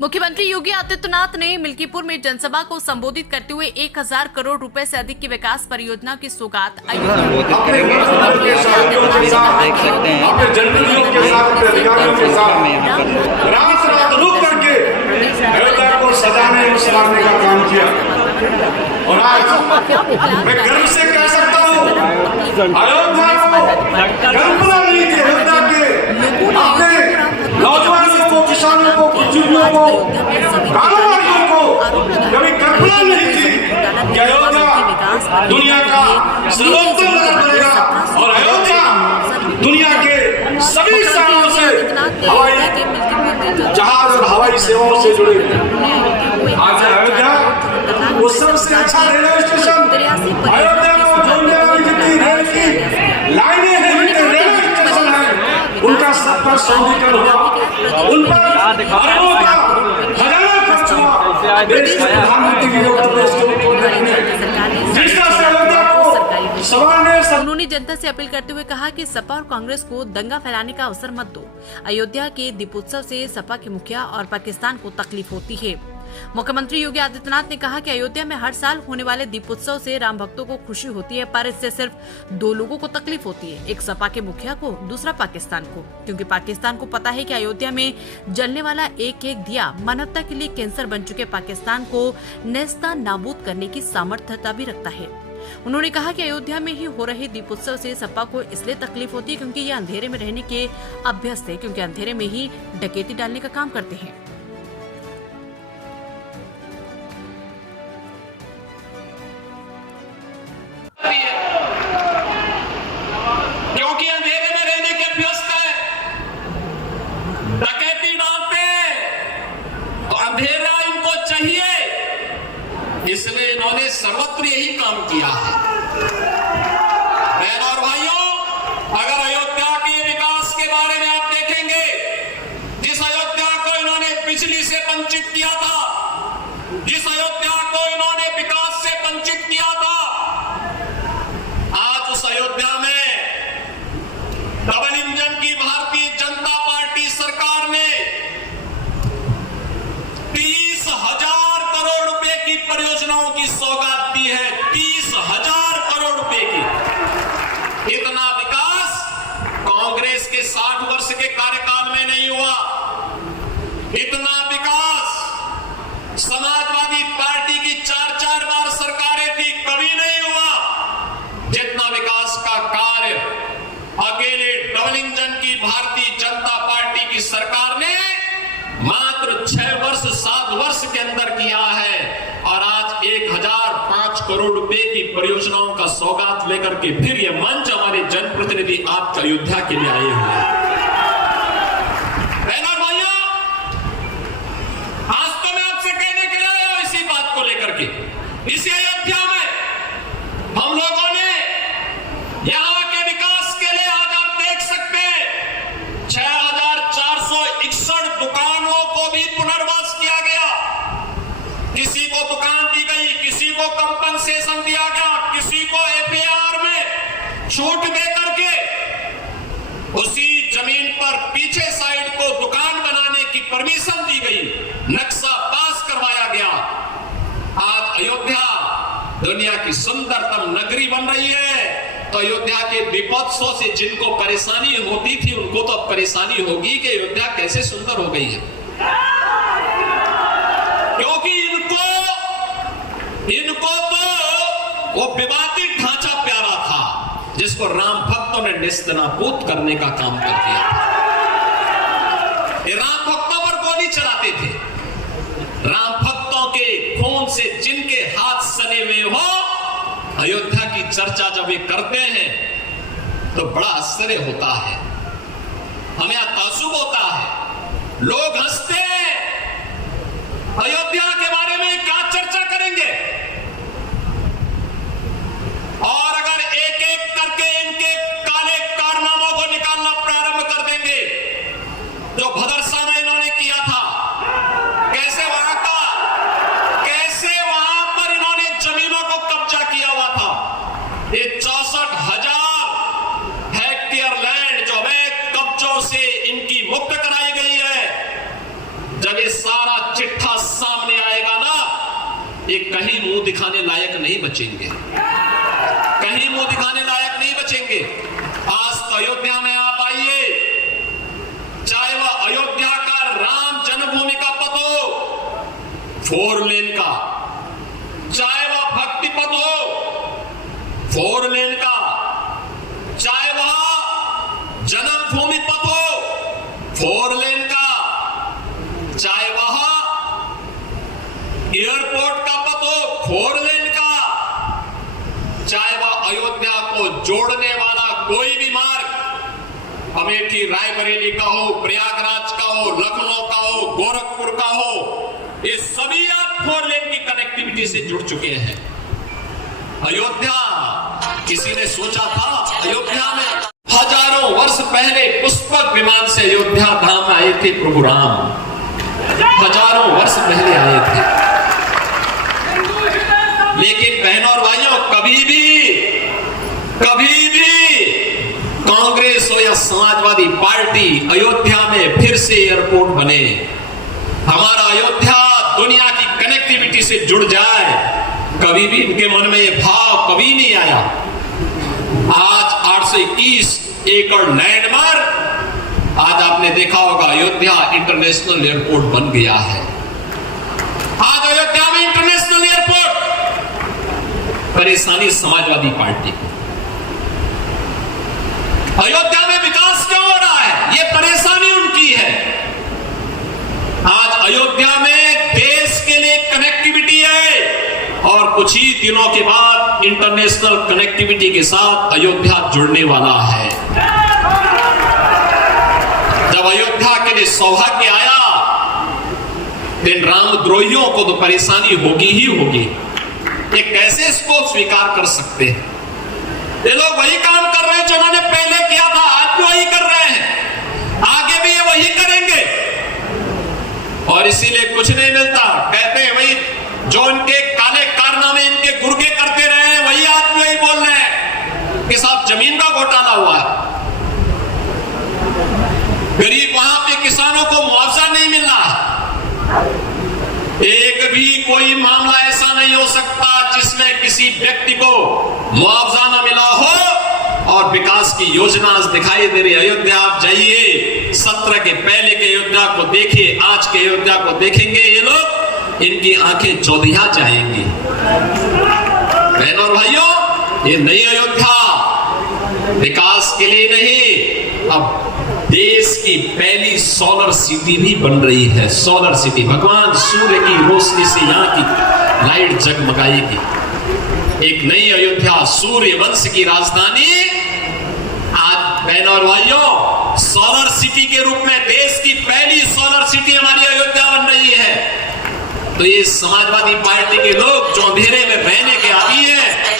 मुख्यमंत्री योगी आदित्यनाथ ने मिल्कीपुर में जनसभा को संबोधित करते हुए 1000 करोड़ रुपए से अधिक की विकास परियोजना की सौगात सजाने और सलामने का काम किया। और आज मैं गर्व से कह सकता हूँ, अयोध्या के अपने नौजवानों को, किसानों को, बुजुर्गों को, कारोबारियों को कभी कल्पना नहीं थी कि अयोध्या दुनिया का सर्वोत्तम नगर बनेगा और अयोध्या दुनिया के सभी स्थानों से हवाई जहाज और हवाई सेवाओं से जुड़े। आज अयोध्या वो सबसे अच्छा रेलवे स्टेशन, अयोध्या को जोड़ने वाली जितनी रेल की लाइनें हैं, जितने रेलवे स्टेशन हैं, उनका सब पर सौंदर्यीकरण हुआ, उन पर अरबों का खजाना खर्च हुआ। देश के प्रधानमंत्री की उन्होंने जनता से अपील करते हुए कहा कि सपा और कांग्रेस को दंगा फैलाने का अवसर मत दो। अयोध्या के दीपोत्सव से सपा के मुखिया और पाकिस्तान को तकलीफ होती है। मुख्यमंत्री योगी आदित्यनाथ ने कहा कि अयोध्या में हर साल होने वाले दीपोत्सव से राम भक्तों को खुशी होती है, पर इससे सिर्फ दो लोगों को तकलीफ होती है, एक सपा के मुखिया को, दूसरा पाकिस्तान को, क्योंकि पाकिस्तान को पता है कि अयोध्या में जलने वाला एक एक दिया मानवता के लिए कैंसर बन चुके पाकिस्तान को नेस्ता नाबूद करने की सामर्थ्यता भी रखता है। उन्होंने कहा कि अयोध्या में ही हो रहे दीपोत्सव से सपा को इसलिए तकलीफ होती है क्योंकि ये अंधेरे में रहने के अभ्यस्त है, क्योंकि अंधेरे में ही डकैती डालने का काम करते हैं। क्योंकि अंधेरे में रहने के अभ्यस्त है, डकैती डालते हैं, तो अंधेरा इनको चाहिए, इसलिए इन्होंने सर्वत्र यही काम किया है। बहनों और भाइयों, अगर अयोध्या के विकास के बारे में आप देखेंगे, जिस अयोध्या को इन्होंने बिजली से वंचित किया था, जिस अयोध्या को इन्होंने विकास से वंचित किया था, आज उस अयोध्या में डबल इंजन की भारतीय जनता पार्टी सरकार ने 30,000 करोड़ रुपए की परियोजनाओं की सौगात दी है। 30,000 करोड़ रुपए की। इतना विकास कांग्रेस के 60 वर्ष के कार्यकाल में नहीं हुआ। इतना विकास समाजवादी पार्टी की 4-4 बार सरकारें थी, कभी नहीं हुआ। जितना विकास का कार्य अकेले डबल इंजन की भारतीय जनता पार्टी की सरकार ने मात्र 6 वर्ष 7 वर्ष के अंदर किया है, और आज 1005 करोड़ रुपए की परियोजनाओं का सौगात लेकर के फिर ये मंच हमारे जनप्रतिनिधि आपके अयोध्या के लिए आए हुए हैं। बहनों और भाइयों, आज तो मैं आपसे कहने के लिए आया हूं इसी बात को लेकर के, इसी अयोध्या में हम लोगों ने यहां के विकास के लिए आज आप देख सकते हैं 6,461 दुकानों को भी पुनर्वास किया गया। किसी को दुकान दी गई, किसी को कंपनसेशन दिया गया, किसी को एफआर में छूट दे करके उसी जमीन पर पीछे साइड को दुकान बनाने की परमिशन दी गई, नक्शा पास करवाया गया। आज अयोध्या दुनिया की सुंदरतम नगरी बन रही है। तो अयोध्या के दीपोत्सव से जिनको परेशानी होती थी, उनको तो अब परेशानी होगी कि अयोध्या कैसे सुंदर हो गई है, क्योंकि इनको तो वो विवादित ढांचा प्यारा था, जिसको राम भक्तों ने नेस्तनाबूद करने का काम कर दिया। ये राम भक्तों पर गोली चलाते थे। राम भक्तों के खून से जिनके हाथ सने हुए हो, अयोध्या की चर्चा जब ये करते हैं तो बड़ा आश्चर्य होता है, हमें ताज्जुब होता है, लोग हंसते हैं। अयोध्या के बारे में क्या चर्चा करेंगे? और अगर एक एक करके इनके काले कारनामों को निकालना प्रारंभ कर देंगे, जो भदरसा में इन्होंने किया था, कैसे वहां पर इन्होंने जमीनों को कब्जा किया हुआ था। ये 64,000 हेक्टेयर लैंड जो अवैध कब्जों से इनकी मुक्त कराई गई है, कहीं मुंह दिखाने लायक नहीं बचेंगे, कहीं मुंह दिखाने लायक नहीं बचेंगे। आज तो अयोध्या में आप आइए, चाहे वह अयोध्या का राम जन्मभूमि का पथ हो, 4 लेन का, चाहे वह भक्ति पथ हो 4 लेन का, चाहे वह जन्मभूमि पथ हो 4 लेन का, चाहे वह एयरपोर्ट का पथ हो 4 लेन का, चाहे वह अयोध्या को जोड़ने वाला कोई भी मार्ग अमेठी रायबरेली का हो, प्रयागराज का हो, लखनऊ का हो, गोरखपुर का हो, ये सभी आप 4 लेन की कनेक्टिविटी से जुड़ चुके हैं। अयोध्या, किसी ने सोचा था अयोध्या में हजारों वर्ष पहले पुष्पक विमान से अयोध्या धाम आए थे प्रभु राम, हजारों वर्ष पहले आए थे। लेकिन बहनों और भाइयों, कभी भी कांग्रेस हो या समाजवादी पार्टी अयोध्या में फिर से एयरपोर्ट बने, हमारा अयोध्या दुनिया की कनेक्टिविटी से जुड़ जाए, कभी भी इनके मन में ये भाव कभी नहीं आया। आज 821 एकड़ लैंड मार्क, आज आपने देखा होगा अयोध्या इंटरनेशनल एयरपोर्ट बन गया है। आज अयोध्या में इंटरनेशनल एयरपोर्ट, परेशानी समाजवादी पार्टी को। अयोध्या में विकास क्यों हो रहा है, ये परेशानी उनकी है। आज अयोध्या में देश के लिए कनेक्टिविटी है और कुछ ही दिनों के बाद इंटरनेशनल कनेक्टिविटी के साथ अयोध्या जुड़ने वाला है। जब अयोध्या के लिए सौभाग्य आया, दिन रामद्रोहियों को तो परेशानी होगी ही होगी। ये कैसे इसको स्वीकार कर सकते हैं? ये लोग वही काम कर रहे हैं जो उन्होंने पहले किया था, आज भी वही कर रहे हैं, आगे भी ये वही करेंगे और इसीलिए कुछ नहीं मिलता। कहते हैं वही जो इनके काले कारनामे इनके गुर्गे करते रहे हैं, वही आज भी वही बोल रहे हैं कि साहब जमीन का घोटाला हुआ है, गरीब वहां पे किसानों को मुआवजा नहीं मिल रहा। एक भी कोई मामला ऐसा नहीं हो सकता जिसमें किसी व्यक्ति को मुआवजा न मिला हो और विकास की योजना दिखाई दे रही। अयोध्या आप जाइए, 17 के पहले के अयोध्या को देखिए, आज के अयोध्या को देखेंगे ये लोग, इनकी आंखें चौधिया जाएंगी। बहनों और भाइयों, ये नई अयोध्या विकास के लिए नहीं, अब देश की पहली सोलर सिटी भी बन रही है। सोलर सिटी, भगवान सूर्य की रोशनी से यहाँ की लाइट जगमगाएगी। एक नई अयोध्या, सूर्य वंश की राजधानी। आज बहनों और भाइयों, सोलर सिटी के रूप में देश की पहली सोलर सिटी हमारी अयोध्या बन रही है। तो ये समाजवादी पार्टी के लोग जो अंधेरे में रहने के आदी हैं,